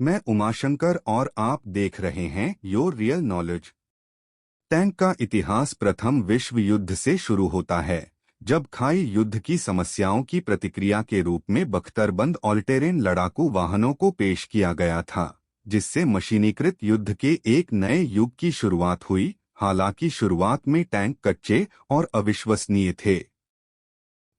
मैं उमाशंकर और आप देख रहे हैं योर रियल नॉलेज। टैंक का इतिहास प्रथम विश्व युद्ध से शुरू होता है, जब खाई युद्ध की समस्याओं की प्रतिक्रिया के रूप में बख्तरबंद ऑल टेरेन लड़ाकू वाहनों को पेश किया गया था, जिससे मशीनीकृत युद्ध के एक नए युग की शुरुआत हुई। हालांकि शुरुआत में टैंक कच्चे और अविश्वसनीय थे,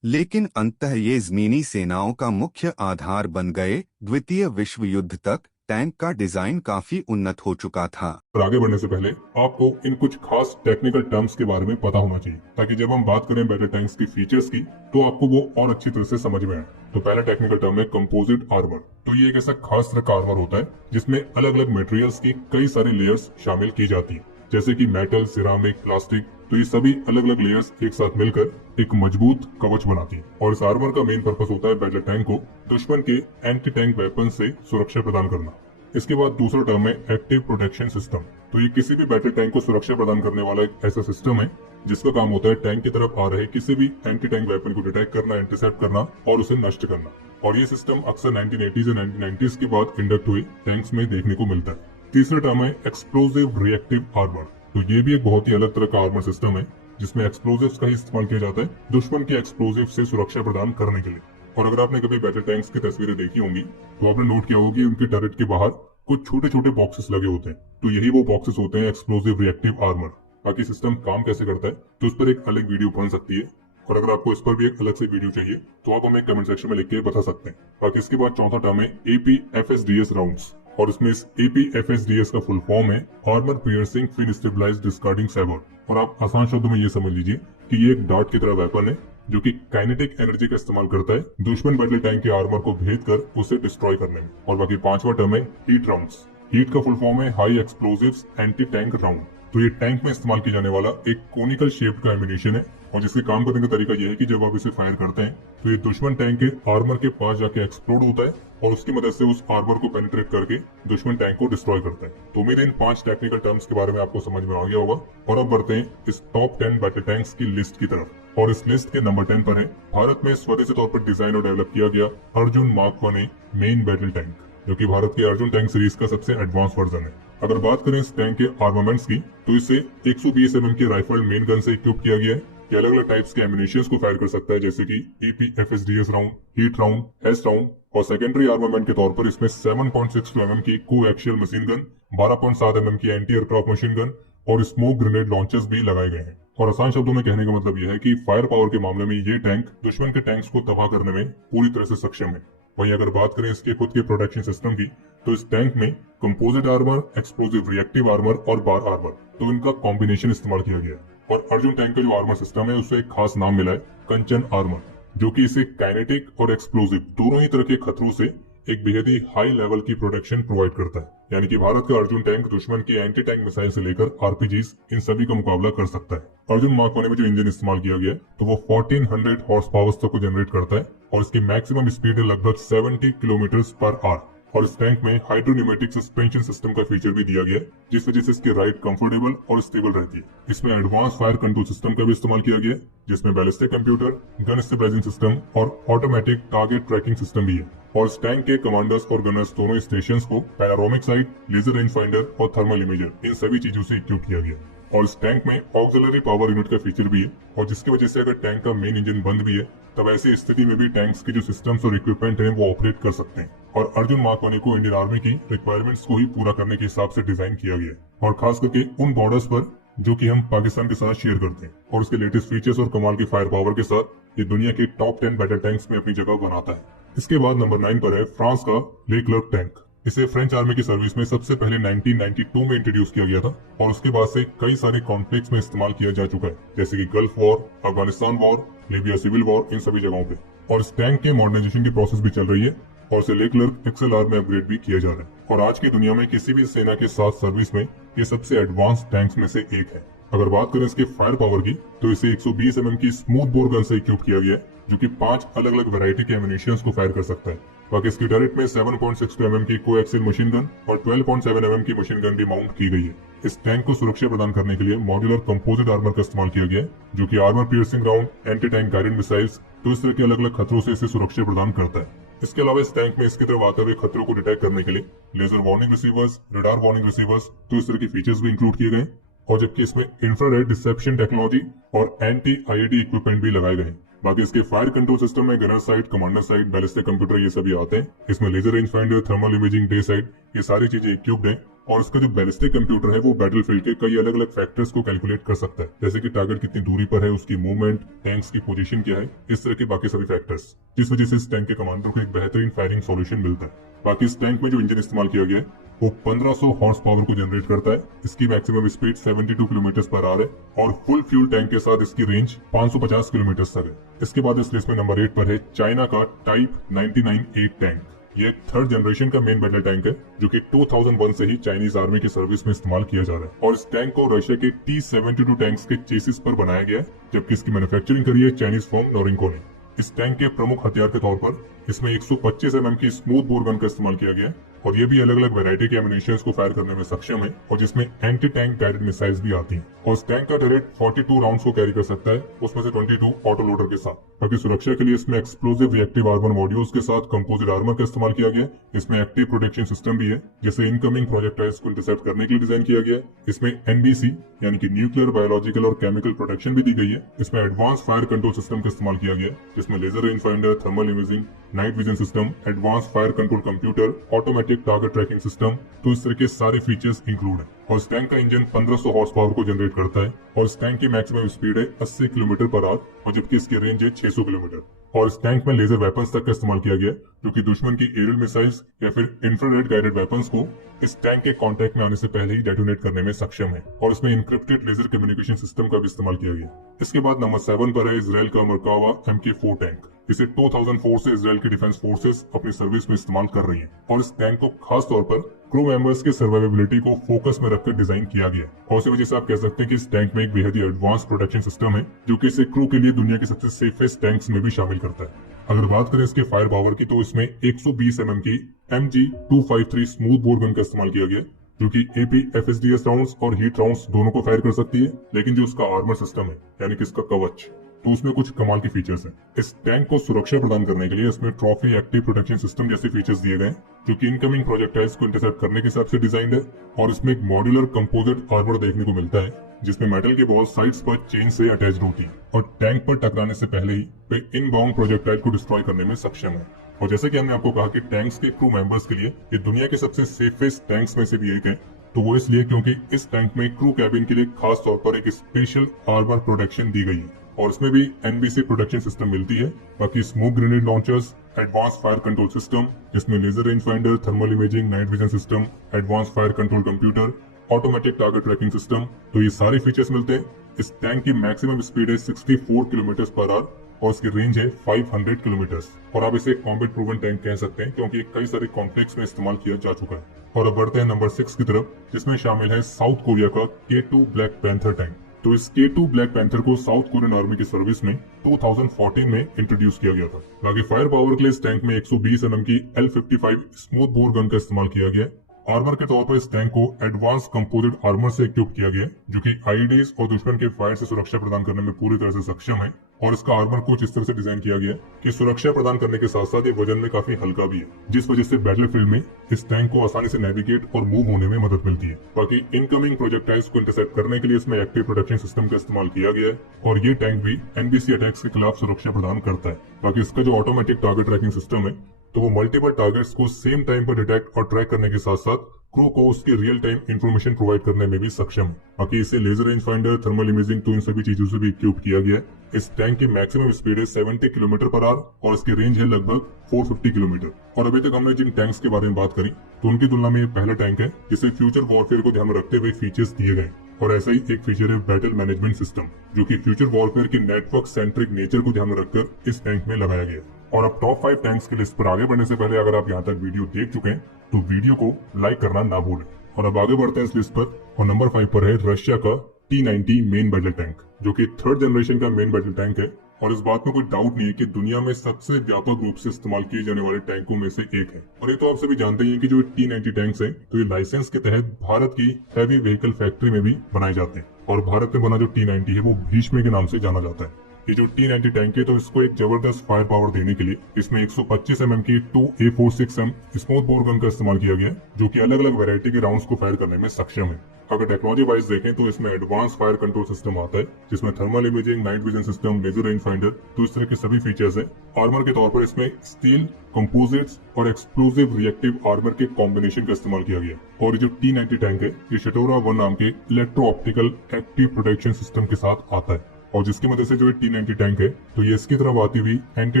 लेकिन अंततः ये ज़मीनी सेनाओं का मुख्य आधार बन गए। द्वितीय विश्व युद्ध तक टैंक का डिजाइन काफी उन्नत हो चुका था। और आगे बढ़ने से पहले आपको इन कुछ खास टेक्निकल टर्म्स के बारे में पता होना चाहिए, ताकि जब हम बात करें बैटल टैंक्स की फीचर्स की तो आपको वो और अच्छी तरह से समझ में आए। तो पहला टेक्निकल टर्म है कंपोजिट आर्मर। तो ये एक ऐसा खास तरह का आर्मर होता है जिसमें अलग अलग मटेरियल्स की कई सारी लेयर्स शामिल की जाती है, जैसे कि मेटल, सिरामिक, प्लास्टिक। तो ये सभी अलग अलग लेयर्स एक साथ मिलकर एक मजबूत कवच बनाती है। और इस आर्मर का मेन पर्पस होता है बैटल टैंक को दुश्मन के एंटी टैंक वेपन से सुरक्षा प्रदान करना। इसके बाद दूसरा टर्म है एक्टिव प्रोटेक्शन सिस्टम। तो ये किसी भी बैटल टैंक को सुरक्षा प्रदान करने वाला एक ऐसा सिस्टम है जिसका काम होता है टैंक की तरफ आ रहे किसी भी एंटी टैंक वेपन को डिटेक्ट करना, इंटरसेप्ट करना और उसे नष्ट करना। और ये सिस्टम अक्सर 1980s और 1990s के बाद इंडक्ट हुए टैंक्स में देखने को मिलता है। तीसरा टर्म है एक्सप्लोसिव रिएक्टिव आर्मर। तो ये भी एक बहुत ही अलग तरह का आर्मर सिस्टम है जिसमें एक्सप्लोसिव्स का ही इस्तेमाल किया जाता है दुश्मन के एक्सप्लोसिव से सुरक्षा प्रदान करने के लिए। और अगर आपने कभी बैटल टैंक्स की तस्वीरें देखी होंगी तो आपने नोट किया होगा कि उनकी टर्रेट के बाहर कुछ छोटे छोटे बॉक्सेस लगे होते हैं। तो यही वो बॉक्सेस होते हैं एक्सप्लोसिव रिएक्टिव आर्मर। बाकी सिस्टम काम कैसे करता है तो उस पर एक अलग वीडियो बन सकती है, और अगर आपको इस पर भी एक अलग से वीडियो चाहिए तो आप हमें कमेंट सेक्शन में लिख के बता सकते हैं। बाकी इसके बाद चौथा टर्म है APFSDS राउंड्स। और इसमें इस APFSDS का फुल फॉर्म है armour piercing fin stabilised discarding sabot. और आप आसान शब्दों में ये समझ लीजिए कि ये एक डार्ट की तरह वेपन है जो कि काइनेटिक एनर्जी का इस्तेमाल करता है दुश्मन बैटल टैंक के आर्मर को भेद कर उसे डिस्ट्रॉय करने में। और बाकी पांचवा टर्म है हीट राउंड्स। हीट का फुल फॉर्म है high explosives anti tank round. तो ये टैंक में इस्तेमाल किया जाने वाला एक कोनिकल शेप का एमिनेशन है, और जिसके काम करने का तरीका यह है कि जब आप इसे फायर करते हैं तो ये दुश्मन टैंक के आर्मर के पास जाके एक्सप्लोड होता है और उसकी मदद से उस आर्मर को पेनिट्रेट करके दुश्मन टैंक को डिस्ट्रॉय करता है। तो उम्मीद है इन 5 टेक्निकल टर्म्स के बारे में आपको समझ में आ गया होगा। और अब बढ़ते हैं इस टॉप 10 बैटल टैंक्स की लिस्ट की तरफ। और इस लिस्ट के नंबर 10 पर है भारत में स्वदेशी तौर पर डिजाइन और डेवलप किया गया Arjun mark 1A main battle tank, जो कि भारत के अर्जुन टैंक सीरीज का सबसे एडवांस वर्जन है। अगर बात करें इस टैंक के आर्मामेंट्स की तो इसे 120 mm के राइफल मेन गन से इक्विप किया गया है। ये अलग अलग टाइप्स के एमिनेशन को फायर कर सकता है, जैसे कि APFSDS round, heat round, S round. और सेकेंडरी आर्मामेंट के तौर पर इसमें 7.62 mm की को एक्शियल मशीन गन, 12.7 mm की एंटी एयरक्राफ्ट मशीन गन और स्मोक ग्रेनेड लॉन्चर्स भी लगाए गए हैं। और आसान शब्दों में कहने का मतलब यह है कि फायर पावर के मामले में ये टैंक दुश्मन के टैंक्स को तबाह करने में पूरी तरह से सक्षम है। वहीं अगर बात करें इसके खुद के प्रोटेक्शन सिस्टम की तो इस टैंक में composite armour, explosive reactive armour और बार आर्मर, तो इनका कॉम्बिनेशन इस्तेमाल किया गया है। और अर्जुन टैंक का जो आर्मर सिस्टम है उसे एक खास नाम मिला है कंचन आर्मर, जो कि इसे काइनेटिक और एक्सप्लोसिव दोनों ही तरह के खतरों से एक बेहद ही हाई लेवल की प्रोटेक्शन प्रोवाइड करता है। यानी कि भारत का अर्जुन टैंक दुश्मन की एंटी टैंक मिसाइल से लेकर RPGs इन सभी का मुकाबला कर सकता है। अर्जुन मार्क 1 में जो इंजन इस्तेमाल किया गया है तो वो 1400 हॉर्स पावर तक को जनरेट करता है, और इसकी मैक्सिमम स्पीड है लगभग 70 किलोमीटर पर आवर। और इस टैंक में हाइड्रोन्यूमेटिक सस्पेंशन सिस्टम का फीचर भी दिया गया है, जिस वजह से इसकी राइड कंफर्टेबल और स्टेबल रहती है। इसमें एडवांस फायर कंट्रोल सिस्टम का भी इस्तेमाल किया गया है, जिसमें ballistic computer, gun stabilising system और ऑटोमेटिक टारगेट ट्रैकिंग सिस्टम भी है। और इस टैंक के कमांडर्स और गनर्स दोनों स्टेशंस को panoramic sight, laser range finder और थर्मल इमेजर इन सभी चीजों से इक्विप किया गया। और इस टैंक में ऑक्सिलरी पावर यूनिट का फीचर भी है, और जिसकी वजह से अगर टैंक का मेन इंजन बंद भी है तब ऐसी स्थिति में भी टैंक्स के जो सिस्टम्स और इक्विपमेंट हैं वो ऑपरेट कर सकते हैं। और अर्जुन मार्क 1 को इंडियन आर्मी की रिक्वायरमेंट्स को ही पूरा करने के हिसाब से डिजाइन किया गया है, और खास करके उन बॉर्डर्स पर जो कि हम पाकिस्तान के साथ शेयर करते हैं। और उसके लेटेस्ट फीचर्स और कमाल की फायर पावर के साथ ये दुनिया के टॉप 10 बैटल टैंक्स में अपनी जगह बनाता है। इसके बाद नंबर 9 पर है फ्रांस का लेक्लर्क टैंक। इसे फ्रेंच आर्मी की सर्विस में सबसे पहले 1992 में इंट्रोड्यूस किया गया था, और उसके बाद से कई सारे कॉन्फ्लिक्ट्स में इस्तेमाल किया जा चुका है, जैसे कि gulf war, Afghanistan war, Libya civil war, इन सभी जगहों पे। और इस टैंक के मॉडर्नाइजेशन की प्रोसेस भी चल रही है, और इसे लेक्लर्क XLR में अपग्रेड भी किया जा रहा है। और आज की दुनिया में किसी भी सेना के साथ सर्विस में ये सबसे एडवांस टैंक्स में से एक है। अगर बात करें इसके फायर पावर की तो इसे 120 mm की स्मूथ बोर गन से इक्विप किया गया है, जो कि 5 अलग अलग वैरायटी के एमिनेशन को फायर कर सकता है। बाकी इसकी टर्रेट में 7.62 mm की कोएक्सियल मशीन गन और 12.7 mm की मशीन गन भी माउंट की गई है। इस टैंक को सुरक्षा प्रदान करने के लिए मॉड्यूलर कंपोजिट आर्मर का इस्तेमाल किया गया है, जो कि armour piercing round, anti tank guided missiles, तो इस तरह के अलग अलग खतरों से इसे सुरक्षा प्रदान करता है। इसके अलावा इस टैंक में इसकी तरफ आते हुए खतरों को डिटेक्ट करने के लिए laser warning receivers, radar warning receivers, तो इस तरह के फीचर्स भी इंक्लूड किए गए हैं। और जबकि इसमें इंफ्रारेड डिसेप्शन टेक्नोलॉजी और एंटी आईईडी इक्विपमेंट भी लगाए गए हैं। बाकी इसके फायर कंट्रोल सिस्टम में gunner sight, commander sight, ballistic computer ये सभी आते हैं। इसमें laser range finder, thermal imaging, day sight, ये सारी चीजें इक्विप्ड हैं। और इसका जो बैलिस्टिक कंप्यूटर है वो बैटलफील्ड के कई अलग अलग फैक्टर्स को कैलकुलेट कर सकता है, जैसे कि टारगेट कितनी दूरी पर है, उसकी मूवमेंट, टैंक्स की पोजीशन क्या है, इस तरह के बाकी सभी फैक्टर्स, जिस वजह से इस टैंक के कमांडर को एक बेहतरीन फायरिंग सॉल्यूशन मिलता है। बाकी इस टैंक में जो इंजन इस्तेमाल किया गया है वो 1500 हॉर्स पावर को जनरेट करता है। इसकी maximum speed 72 kilometre per hour है और फुल फ्यूल टैंक के साथ इसकी रेंज 550 किलोमीटर तक है। इसके बाद इस लिस्ट में नंबर 8 पर है चाइना का टाइप 99A टैंक। ये थर्ड जनरेशन का मेन बैटल टैंक है जो कि 2001 से ही चाइनीज आर्मी की सर्विस में इस्तेमाल किया जा रहा है। और इस टैंक को रशिया के T-72 टैंक्स के चेसिस पर बनाया गया है, जबकि इसकी मैन्युफैक्चरिंग करी है चाइनीज फर्म नोरिंको ने। इस टैंक के प्रमुख हथियार के तौर पर इसमें 125 mm की स्मूथ बोर गन का इस्तेमाल किया गया है और ये भी अलग अलग वैरायटी के एमिनेशंस को फायर करने में सक्षम है और जिसमें एंटी टैंक गाइडेड मिसाइल्स भी आती हैं। और इस टैंक का टरेट 42 राउंड्स को कैरी कर सकता है, उसमें से 22 ऑटो लोडर के साथ। बाकी सुरक्षा के लिए इसमें एक्सप्लोसिव रिएक्टिव आर्मर मॉड्यूल्स के साथ कंपोजिट आर्मर का इस्तेमाल किया गया है। इसमें एक्टिव प्रोटेक्शन सिस्टम भी है, जिसे इनकमिंग प्रोजेक्टाइल्स को इंटरसेप्ट करने के लिए डिजाइन किया गया है। इसमें NBC यानी कि न्यूक्लियर, बायोलॉजिकल और केमिकल प्रोटेक्शन भी दी गई है। इसमें एडवांस फायर कंट्रोल सिस्टम का इस्तेमाल किया गया है, जिसमें laser range finder, thermal imaging, night vision system, advance fire control computer, automatic target tracking system, तो इस तरह के सारे फीचर्स इंक्लूड है। और इस टैंक का इंजन 1500 हॉर्स पावर को जनरेट करता है और इस टैंक की मैक्सिमम स्पीड है 80 किलोमीटर पर आवर और जबकि इसकी रेंज है 600 किलोमीटर। और इस टैंक में लेजर वेपन्स तक का इस्तेमाल किया गया जो कि दुश्मन की एरियल मिसाइल्स या फिर इंफ्रारेड गाइडेड वेपन्स को इस टैंक के कांटेक्ट में आने से पहले ही डेटोनेट करने में सक्षम है। और इसमें इंक्रिप्टेड लेजर कम्युनिकेशन सिस्टम का भी इस्तेमाल किया गया। इसके बाद नंबर 7 पर है इसराइल का मरकावा MK4 टैंक। इसे 2004 से इसराइल की डिफेंस फोर्सेस अपनी सर्विस में इस्तेमाल कर रही है और इस टैंक को खास तौर पर क्रू मेंबर्स की सर्वाइवेबिलिटी को फोकस में रखकर डिजाइन किया गया और इसी वजह से आप कह सकते हैं कि इस टैंक में एक बेहद ही एडवांस प्रोटेक्शन सिस्टम है जो कि इसे क्रू के लिए दुनिया के सबसे सेफेस्ट टैंक्स में भी शामिल करता है। अगर बात करें इसके फायर पावर की तो इसमें 120 mm की MG253 स्मूथ बोर गन का इस्तेमाल किया गया जो कि AP FSDS राउंड्स और हीट राउंड्स दोनों को फायर कर सकती है। लेकिन जो उसका आर्मर सिस्टम है यानी कि इसका कवच, तो उसमें कुछ कमाल के फीचर्स हैं। इस टैंक को सुरक्षा प्रदान करने के लिए इसमें ट्रॉफी एक्टिव प्रोटेक्शन सिस्टम जैसे फीचर्स दिए गए जो कि इनकमिंग प्रोजेक्टाइल्स को इंटरसेप्ट करने के हिसाब से डिजाइंड है। और इसमें एक मॉड्यूलर कंपोजिट आर्मर देखने को मिलता है जिसमें मेटल की बॉल साइड्स पर चेन से अटैच्ड होती है और टैंक पर टकराने से पहले ही वे इनबाउंड प्रोजेक्टाइल को डिस्ट्रॉय करने में सक्षम है। और जैसे कि हमने आपको कहा कि टैंक्स के क्रू मेंबर्स के लिए ये दुनिया के सबसे सेफेस्ट टैंक्स में से भी एक है, तो वो इसलिए क्योंकि इस टैंक में क्रू कैबिन के लिए खास तौर पर एक स्पेशल आर्मर प्रोटेक्शन दी गई है और इसमें भी NBC प्रोटेक्शन सिस्टम मिलती है। बाकी smoke grenade launchers, advance fire control system जिसमें laser range finder, thermal imaging, night vision system, advance fire control computer, automatic target tracking system, तो ये सारे फीचर्स मिलते हैं। इस टैंक की मैक्सिमम स्पीड है 64 किलोमीटर पर आवर और इसकी रेंज है 500 किलोमीटर और आप इसे कॉम्बैट प्रूवन टैंक कह सकते हैं क्योंकि कई सारे कॉन्फ्लिक्ट्स में इस्तेमाल किया जा चुका है। और अब बढ़ते हैं नंबर 6 की तरफ जिसमें शामिल है साउथ कोरिया का K2 ब्लैक पैंथर टैंक। तो इस K2 ब्लैक पैंथर को साउथ कोरियन आर्मी की सर्विस में 2014 में इंट्रोड्यूस किया गया था। बाकी फायर पावर के लिए इस टैंक में 120 mm की L55 स्मूथ बोर गन का इस्तेमाल किया गया। आर्मर के तौर पर इस टैंक को एडवांस कंपोजिट आर्मर से इक्विप किया गया जो कि आईईडीज और दुश्मन के फायर से सुरक्षा प्रदान करने में पूरी तरह से सक्षम है। और इसका आर्मर कुछ इस तरह से डिजाइन किया गया कि सुरक्षा प्रदान करने के साथ साथ ये वजन में काफी हल्का भी है, जिस वजह से बैटलफील्ड में इस टैंक को आसानी से नेविगेट और मूव होने में मदद मिलती है। बाकी इनकमिंग प्रोजेक्टाइल्स को इंटरसेप्ट करने के लिए इसमें एक्टिव प्रोटेक्शन सिस्टम का इस्तेमाल किया गया है और ये टैंक भी NBC अटैक्स के खिलाफ सुरक्षा प्रदान करता है। बाकी इसका जो ऑटोमेटिक टारगेट ट्रैकिंग सिस्टम है तो वो मल्टीपल टारगेट्स को सेम टाइम पर डिटेक्ट और ट्रैक करने के साथ साथ क्रू को उसकी रियल टाइम इंफॉर्मेशन प्रोवाइड करने में भी सक्षम है। बाकी इसे laser range finder, thermal imaging, तो इन सभी चीजों से भी इक्विप किया गया है। इस टैंक की मैक्सिमम स्पीड है 70 किलोमीटर पर आवर और इसकी रेंज है लगभग 450 किलोमीटर। और अभी तक हमने जिन टैंक्स के बारे में बात करी तो उनकी तुलना में ये पहला टैंक है जिसे फ्यूचर वॉरफेयर को ध्यान में रखते हुए फीचर्स दिए गए। और ऐसा ही एक फीचर है बैटल मैनेजमेंट सिस्टम जो कि फ्यूचर वॉरफेयर के नेटवर्क सेंट्रिक नेचर को ध्यान में रखकर इस टैंक में लगाया गया। और अब टॉप 5 टैंक्स की लिस्ट पर आगे बढ़ने से पहले अगर आप यहाँ तक वीडियो देख चुके हैं तो वीडियो को लाइक करना ना भूलें। और अब आगे बढ़ते हैं इस लिस्ट पर और नंबर 5 पर है रशिया का T-90 मेन बैटल टैंक जो कि थर्ड जनरेशन का मेन बैटल टैंक है। और इस बात में कोई डाउट नहीं है कि दुनिया में सबसे व्यापक रूप से इस्तेमाल किए जाने वाले टैंकों में से एक है। और ये तो आप सभी जानते ही हैं कि जो T-90 टैंक्स हैं तो ये लाइसेंस के तहत भारत की हैवी व्हीकल फैक्ट्री में भी बनाए जाते हैं। और भारत में बना जो T-90 है वो भीष्म के नाम से जाना जाता है। ये जो T90 टैंक है तो इसको एक जबरदस्त फायर पावर देने के लिए इसमें 125 mm की 2A46M स्मूथ बोर गन का इस्तेमाल किया गया है, जो कि अलग अलग वैरायटी के राउंड्स को फायर करने में सक्षम है। अगर टेक्नोलॉजी वाइज देखें तो इसमें एडवांस फायर कंट्रोल सिस्टम आता है, जिसमें thermal imaging, night vision system, laser range finder, तो इस तरह के सभी फीचर्स हैं। आर्मर के तौर पर इसमें स्टील, कंपोजिट्स और एक्सप्लोसिव रिएक्टिव आर्मर के कॉम्बिनेशन का इस्तेमाल किया गया। और ये जो T90 टैंक है ये शटोरा 1 नाम के electro optical active protection system के साथ आता है, और जिसकी मदद से जो T90 टैंक है तो ये इसकी तरफ आती हुई एंटी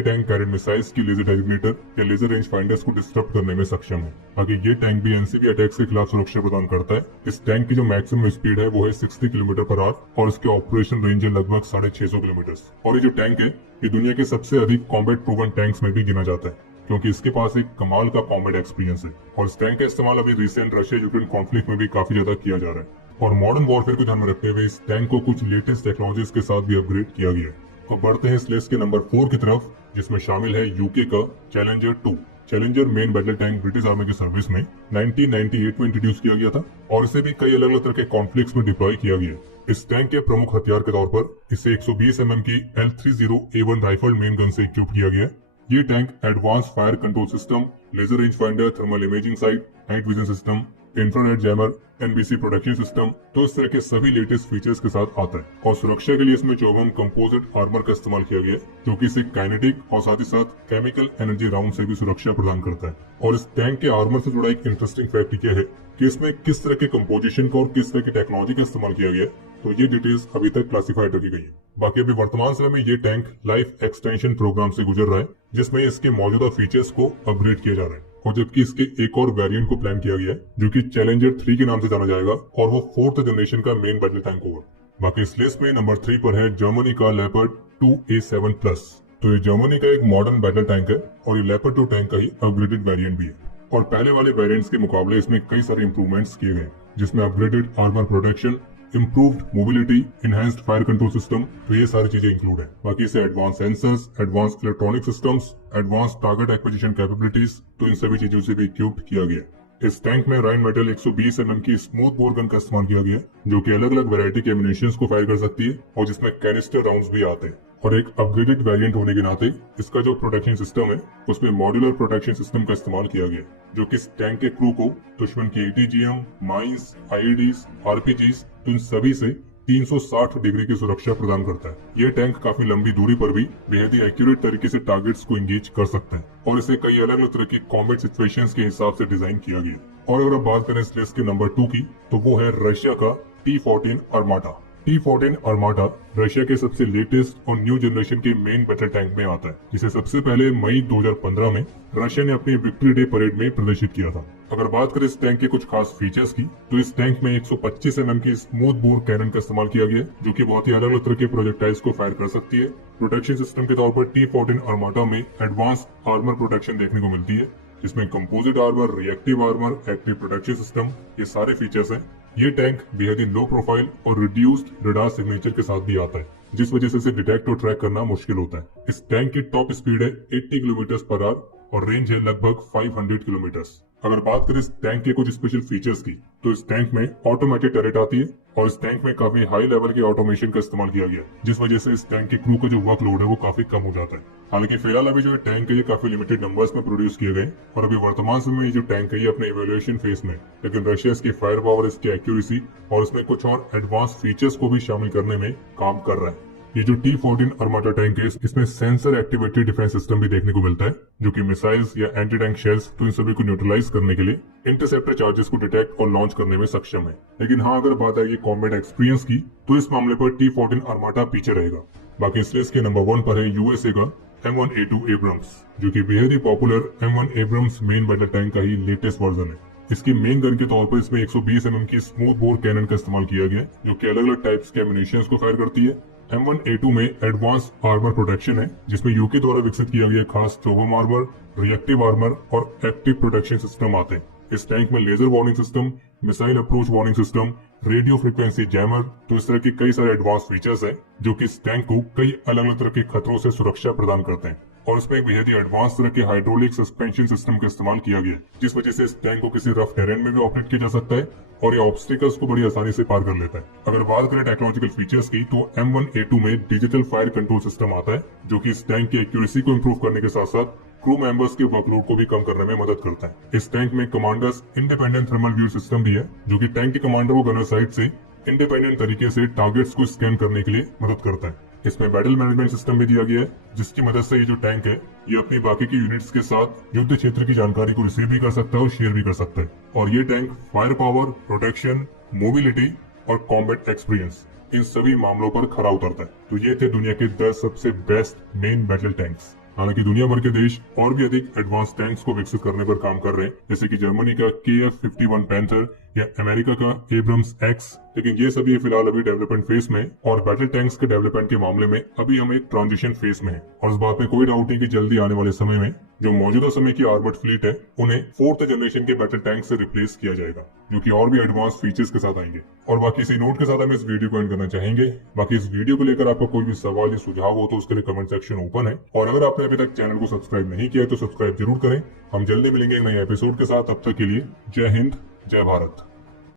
टैंक कैरेट मिसाइल्स की लेजर डेजिग्नेटर या लेजर रेंज फाइंडर्स को डिस्टर्ब करने में सक्षम है। बाकी ये टैंक भी एनसीबी अटैक्स के खिलाफ सुरक्षा प्रदान करता है। इस टैंक की जो मैक्सिमम स्पीड है वो है 60 किलोमीटर पर आवर और इसके ऑपरेशन रेंज है लगभग 650 किलोमीटर। और ये जो टैंक है ये दुनिया के सबसे अधिक कॉम्बैट प्रूवन टैंक्स में भी गिना जाता है, क्योंकि इसके पास एक कमाल का कॉम्बैट एक्सपीरियंस है। और इस टैंक का इस्तेमाल अभी रिसेंट रशिया यूक्रेन कॉन्फ्लिक्ट में भी काफी ज्यादा किया जा रहा है। और मॉडर्न वॉरफेयर को ध्यान में रखते हुए इस टैंक को कुछ लेटेस्ट टेक्नोलॉजीज के साथ भी अपग्रेड किया गया है। तो बढ़ते हैं इस लिस्ट के नंबर 4 की तरफ, जिसमें शामिल है यूके का challenger 2। Challenger main battle tank British army की सर्विस में 1998 में इंट्रोड्यूस किया गया था और इसे भी कई अलग अलग तरह के कॉन्फ्लिक्ट्स में डिप्लॉय किया गया। इस टैंक के प्रमुख हथियार के तौर पर इसे 120 mm की L30A1 राइफल मेन गन से इक्विप किया गया। ये tank advance fire control system, laser range finder, thermal imaging sight, night vision system, infrared jammer, NBC protection system, तो इस तरह के सभी लेटेस्ट फीचर्स के साथ आता है। और सुरक्षा के लिए इसमें 54 कंपोजिट आर्मर का इस्तेमाल किया गया, जो कि इसे काइनेटिक और साथ ही साथ केमिकल एनर्जी राउंड से भी सुरक्षा प्रदान करता है। और इस टैंक के आर्मर से जुड़ा एक इंटरेस्टिंग फैक्ट यह है कि इसमें किस तरह के कंपोजिशन का और किस तरह की टेक्नोलॉजी का इस्तेमाल किया गया, तो ये डिटेल्स अभी तक क्लासिफाइड रखी गई है। बाकी अभी वर्तमान समय में ये टैंक लाइफ एक्सटेंशन प्रोग्राम से गुजर रहा है, जिसमें इसके मौजूदा फीचर्स को अपग्रेड किया जा रहा है। और जबकि इसके एक और वेरिएंट को प्लान किया गया है, जो कि चैलेंजर 3 के नाम से जाना जाएगा, और वो 4th जनरेशन का मेन बैटल टैंक होगा। बाकी इस लिस्ट में नंबर 3 पर है जर्मनी का लेपर्ड 2A7+। तो ये जर्मनी का एक मॉडर्न बैटल टैंक है और ये लेपर्ड 2 टैंक का ही अपग्रेडेड वेरिएंट भी है। और पहले वाले वेरिएंट्स के मुकाबले इसमें कई सारे इंप्रूवमेंट्स किए गए, जिसमें upgraded armour protection, improved mobility, enhanced fire control system, तो ये सारी चीजें इंक्लूड है। बाकी इसे advance sensors, advance electronic systems, advance target acquisition capabilities, तो इन सभी चीजों से भी इक्विप्ड किया गया। इस टैंक में राइन मेटल 120 mm की स्मूथ बोर गन का इस्तेमाल किया गया, जो कि अलग अलग वैरायटी के एम्यूनिशंस को फायर कर सकती है और जिसमें कैनिस्टर राउंड्स भी आते हैं। और एक अपग्रेडेड वेरिएंट होने के नाते इसका जो प्रोटेक्शन सिस्टम है उसमें मॉड्यूलर प्रोटेक्शन सिस्टम का इस्तेमाल किया गया, जो कि इस टैंक के क्रू को दुश्मन की ATGM, माइंस, IEDs, RPGs, तो इन सभी से 360 डिग्री की सुरक्षा प्रदान करता है। यह टैंक काफी लंबी दूरी पर भी बेहद ही एक्यूरेट तरीके से टारगेट्स को एंगेज कर सकता है और इसे कई अलग अलग तरह की कॉम्बैट सिचुएशंस के हिसाब से डिजाइन किया गया। और अगर आप बात करें इस लिस्ट के नंबर 2 की, तो वो है रशिया का T14 आर्माटा। T14 आर्माटा रशिया के सबसे लेटेस्ट और न्यू जनरेशन के मेन बैटल टैंक में आता है, जिसे सबसे पहले मई 2015 में रशिया ने अपनी विक्ट्री डे परेड में प्रदर्शित किया था। अगर बात करें इस टैंक के कुछ खास फीचर्स की, तो इस टैंक में 125 mm की स्मूथ बोर कैनन का इस्तेमाल किया गया, जो कि बहुत ही अलग अलग तरह के प्रोजेक्टाइल्स को फायर कर सकती है। प्रोटेक्शन सिस्टम के तौर पर T14 आर्माटा में एडवांस आर्मर प्रोटेक्शन देखने को मिलती है, जिसमें composite armour, reactive armour, active protection system, ये सारे फीचर्स हैं। ये टैंक बेहद ही लो प्रोफाइल और रिड्यूस्ड रडार सिग्नेचर के साथ भी आता है, जिस वजह से इसे डिटेक्ट और ट्रैक करना मुश्किल होता है। इस टैंक की टॉप स्पीड है 80 किलोमीटर पर आवर और रेंज है लगभग 500 किलोमीटर। अगर बात करें इस टैंक के कुछ स्पेशल फीचर्स की, तो इस टैंक में ऑटोमेटिक टर्रेट आती है और इस टैंक में काफी हाई लेवल के ऑटोमेशन का इस्तेमाल किया गया, जिस वजह से इस टैंक के क्रू का जो वर्कलोड है वो काफी कम हो जाता है। हालांकि फिलहाल अभी जो टैंक है ये काफी लिमिटेड नंबर्स में प्रोड्यूस किए गए और अभी वर्तमान समय में ये जो टैंक है ये अपने इवैल्यूएशन फेज में, लेकिन रशिया इसकी फायर पावर, इसकी एक्यूरेसी और इसमें कुछ और एडवांस फीचर्स को भी शामिल करने में काम कर रहा है। ये जो T14 आर्माटा टैंक है इसमें सेंसर एक्टिवेटेड डिफेंस सिस्टम भी देखने को मिलता है, जो कि मिसाइल्स या एंटी टैंक शेल्स, तो इन सभी को न्यूट्रलाइज करने के लिए इंटरसेप्टर चार्जेस को डिटेक्ट और लॉन्च करने में सक्षम है। लेकिन हाँ, अगर बात आएगी कॉम्बैट एक्सपीरियंस की, तो इस मामले पर T14 आर्माटा पीछे रहेगा। बाकी इस लिस्ट के नंबर 1 पर है यूएसए का M1A2 एब्रम्स, जो कि बेहद ही popular M1 Abrams main battle tank का ही लेटेस्ट वर्जन है। इसकी मेन गन के तौर पर इसमें 120 mm की स्मूथ बोर कैनन का इस्तेमाल किया गया, जो कि अलग अलग टाइप्स के एम्यूनिशंस को फायर करती है। M1A2 में एडवांस आर्मर प्रोटेक्शन है, जिसमें यूके द्वारा विकसित किया गया खास ट्रोबम आर्मर, रिएक्टिव आर्मर और एक्टिव प्रोटेक्शन सिस्टम आते हैं। इस टैंक में laser warning system, missile approach warning system, radio frequency jammer, तो इस तरह के कई सारे एडवांस फीचर्स हैं, जो कि इस टैंक को कई अलग अलग तरह के खतरों से सुरक्षा प्रदान करते हैं। और उसमें एक बेहद ही एडवांस तरह के हाइड्रोलिक सस्पेंशन सिस्टम का इस्तेमाल किया गया है, जिस वजह से इस टैंक को किसी रफ टेरेन में भी ऑपरेट किया जा सकता है और ये ऑब्स्टिकल्स को बड़ी आसानी से पार कर लेता है। अगर बात करें टेक्नोलॉजिकल फीचर्स की, तो M1A2 में डिजिटल फायर कंट्रोल सिस्टम आता है, जो कि इस टैंक की एक्यूरेसी को इम्प्रूव करने के साथ साथ क्रू मेंबर्स के वर्कलोड को भी कम करने में मदद करता है। इस टैंक में commanders independent thermal view system भी है, जो कि टैंक के कमांडर को गनर साइड से इंडिपेंडेंट तरीके से टारगेट्स को स्कैन करने के लिए मदद करता है। इसमें बैटल मैनेजमेंट सिस्टम भी दिया गया है, जिसकी मदद से ये जो टैंक है ये अपनी बाकी की यूनिट्स के साथ युद्ध क्षेत्र की जानकारी को रिसीव भी कर सकता है और शेयर भी कर सकता है। और ये tank fire power, protection, mobility और कॉम्बैट एक्सपीरियंस, इन सभी मामलों पर खरा उतरता है। तो ये थे दुनिया के 10 सबसे बेस्ट मेन बैटल टैंक्स। हालांकि दुनिया भर के देश और भी अधिक एडवांस टैंक्स को विकसित करने पर काम कर रहे हैं, जैसे कि जर्मनी का KF-51 पैंथर या अमेरिका का एब्रम्स एक्स, लेकिन ये सभी फिलहाल अभी डेवलपमेंट फेज में है और बैटल टैंक्स के डेवलपमेंट के मामले में अभी हम एक ट्रांजिशन फेज में है। और इस बात में कोई डाउट नहीं कि जल्दी आने वाले समय में जो मौजूदा समय की आर्मर्ड फ्लीट है उन्हें 4th जनरेशन के बैटल टैंक से रिप्लेस किया जाएगा, जो कि और भी एडवांस फीचर्स के साथ आएंगे। और बाकी इसी नोट के साथ हम इस वीडियो को एंड करना चाहेंगे। बाकी इस वीडियो को लेकर आपका कोई भी सवाल या सुझाव हो तो उसके लिए कमेंट सेक्शन ओपन है, और अगर आपने अभी तक चैनल को सब्सक्राइब नहीं किया है तो सब्सक्राइब जरूर करें। हम जल्दी मिलेंगे एक नए एपिसोड के साथ, तब तक के लिए जय हिंद, जय भारत।